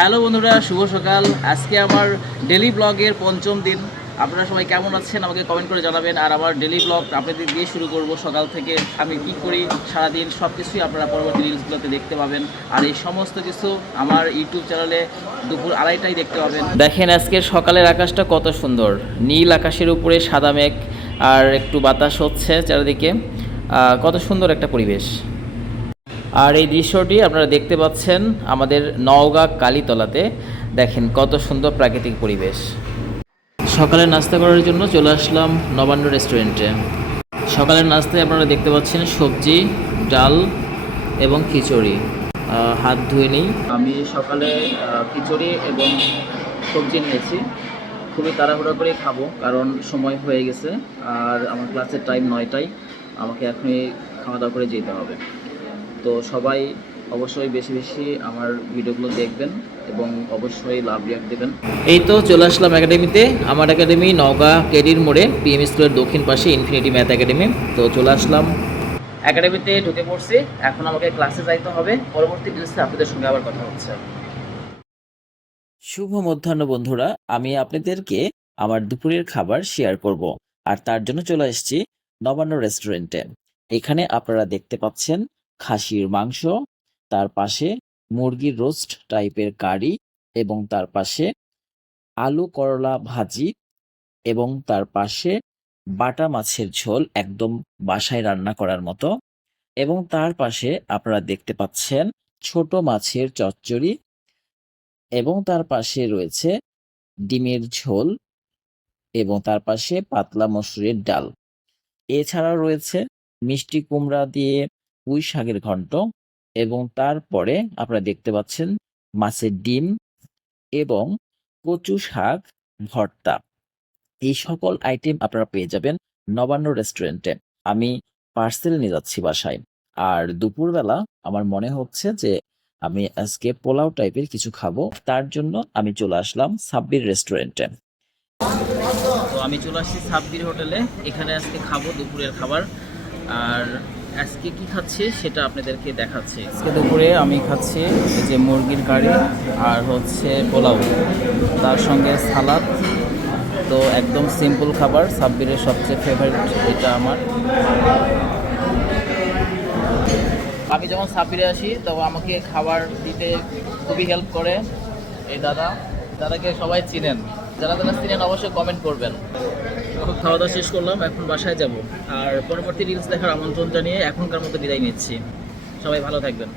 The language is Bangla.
হ্যালো বন্ধুরা, শুভ সকাল। আজকে আমার ডেলি ব্লগের পঞ্চম দিন। আপনারা সবাই কেমন আছেন আমাকে কমেন্ট করে জানাবেন। আর আমার ডেলি ব্লগ আপনাদের দিয়ে শুরু করব সকাল থেকে। আমি কি করি, সারাদিন সব কিছুই আপনারা পরবর্তী রিলসগুলোতে দেখতে পাবেন। আর এই সমস্ত কিছু আমার ইউটিউব চ্যানেলে দুপুর আড়াইটাই দেখতে পাবেন। দেখেন আজকে সকালের আকাশটা কত সুন্দর। নীল আকাশের উপরে সাদা মেঘ আর একটু বাতাস হচ্ছে চারিদিকে। কত সুন্দর একটা পরিবেশ। আর এই দৃশ্যটি আপনারা দেখতে পাচ্ছেন আমাদের নওগাঁ কালীতলাতে। দেখেন কত সুন্দর প্রাকৃতিক পরিবেশ। সকালে নাস্তা করার জন্য চলে আসলাম নবান্ন রেস্টুরেন্টে। সকালের নাস্তায় আপনারা দেখতে পাচ্ছেন সবজি, ডাল এবং খিচুড়ি। হাত ধুয়ে নিই। আমি সকালে খিচুড়ি এবং সবজি নিয়েছি খুবই তাড়াহুড়ো করে খাব কারণ সময় হয়ে গেছে। আর আমার ক্লাসের টাইম নয়টায়। আমাকে এখনই খাওয়া দাওয়া করে যেতে হবে। তো সবাই অবশ্যই বেশি বেশি আমার ভিডিওগুলো দেখবেন এবং অবশ্যই লাভ রিয়াক্ট দেবেন। এই তো চলে আসলাম একাডেমিতে। আমার একাডেমি নওগাঁ কেডির মোড়ে পিএম স্কুলের দক্ষিণ পাশে ইনফিনিটি ম্যাথ একাডেমি তো চলে আসলাম। একাডেমিতে ঢুকে পড়ছি। এখন আমাকে ক্লাসে যাইতে হবে। পরবর্তী ক্লাসে আপনাদের সঙ্গে আবার কথা হচ্ছে। শুভ মধ্যাহ্ন বন্ধুরা আমি আপনাদেরকে আমার দুপুরের খাবার শেয়ার করব। আর তার জন্য চলে এসেছি নবান্ন রেস্টুরেন্টে এখানে আপনারা দেখতে পাচ্ছেন খাসির মাংস, তার পাশে মুরগির রোস্ট টাইপের কারি এবং তার পাশে আলু করলা ভাজি এবং তার পাশে বাটা মাছের ঝোল একদম বাসায় রান্না করার মতো। এবং তার পাশে আপনারা দেখতে পাচ্ছেন ছোট মাছের চচ্চড়ি এবং তার পাশে রয়েছে ডিমের ঝোল এবং তার পাশে পাতলা মসুরের ডাল। এছাড়াও রয়েছে মিষ্টি কুমড়া দিয়ে পুঁই শাকের ঘন্ট এবং তারপরে আপনারা দেখতে পাচ্ছেন মাছের ডিম এবং কচু শাক, ভর্তা। এই সকল আইটেম আপনারা পেয়ে যাবেন নবান্ন রেস্টুরেন্টে আমি পার্সেল নিয়ে যাচ্ছি বাসায়। আর দুপুরবেলা আমার মনে হচ্ছে যে আমি আজকে পোলাও টাইপের কিছু খাব, তার জন্য আমি চলে আসলাম সাব্বির রেস্টুরেন্টে তো আমি চলে আসছি সাব্বির হোটেলে। এখানে আজকে খাব দুপুরের খাবার। আর আজকে কি খাচ্ছি সেটা আপনাদেরকে দেখাচ্ছি। আজকে দুপুরে আমি খাচ্ছি এই যে মুরগির কারি আর হচ্ছে পোলাও। তার সঙ্গে সালাদ। তো একদম সিম্পল খাবার, সাব্বিরের সবচেয়ে ফেভারিট এটা আমার। আমি যখন সাব্বিরে আসি তখন আমাকে খাবার দিতে খুবই হেল্প করে। এই দাদা, দাদাকে সবাই চিনেন। যারা যারা চিনেন অবশ্যই কমেন্ট করবেন। তো খাওয়া দাওয়া শেষ করলাম, এখন বাসায় যাব। আর পরবর্তী রিলস দেখার আমন্ত্রণ জানিয়ে এখনকার মতো বিদায় নিচ্ছি। সবাই ভালো থাকবেন।